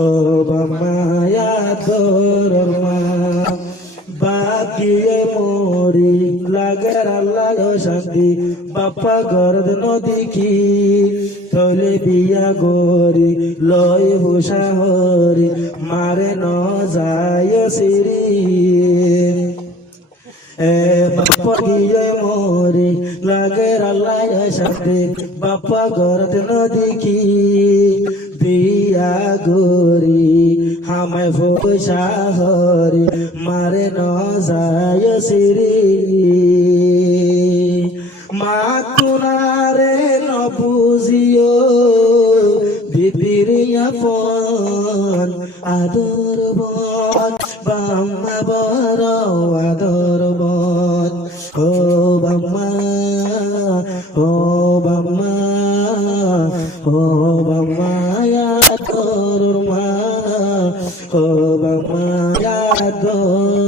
ও বাম্মায়া তোর মা বাকিয়ে মরি লাগের আল্লাহ শান্তি বাপ্পা গরদ নদী কি তলে বিয়া গরি লয় হুসা হরি মারে ন যায় সিরি এ বাপ্পা গিয়ে মরি লাগের আল্লাহ শান্তি বাপ্পা গরদ নদী কি বিয়া গরি হামে ফুসা হরি মারে ন যায় সিরি মা তুনারে ন বুঝিও ভিতরিয়া ফোন আদর বন বাম্মা বড় আদর বন ও বাম্মা ও বাম্মা ও বাম্মা তোর মা ও বাম্মা তোর